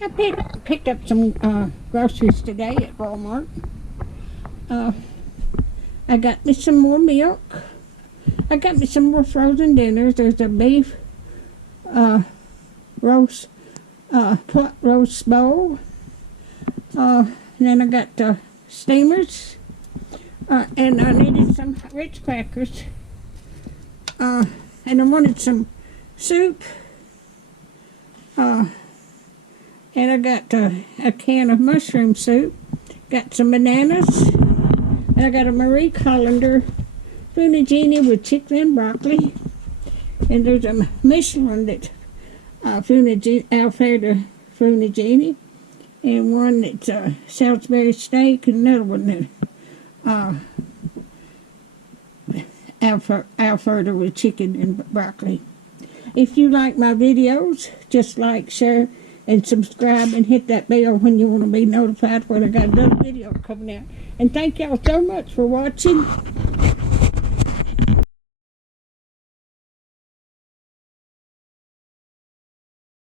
I picked up some groceries today at Walmart. I got me some more milk. I got me some more frozen dinners. There's a beef roast, pot roast bowl. And then I got steamers. And I needed some Ritz crackers. And I wanted some soup. And I got a can of mushroom soup. Got some bananas. And I got a Marie Callender fettuccine with chicken and broccoli. And there's a Michelin that Alfredo fettuccine. And one that's Salisbury steak. And another one that Alfredo with chicken and broccoli. If you like my videos, just like, share, and subscribe, and hit that bell when you want to be notified when I got another video coming out. And thank y'all so much for watching.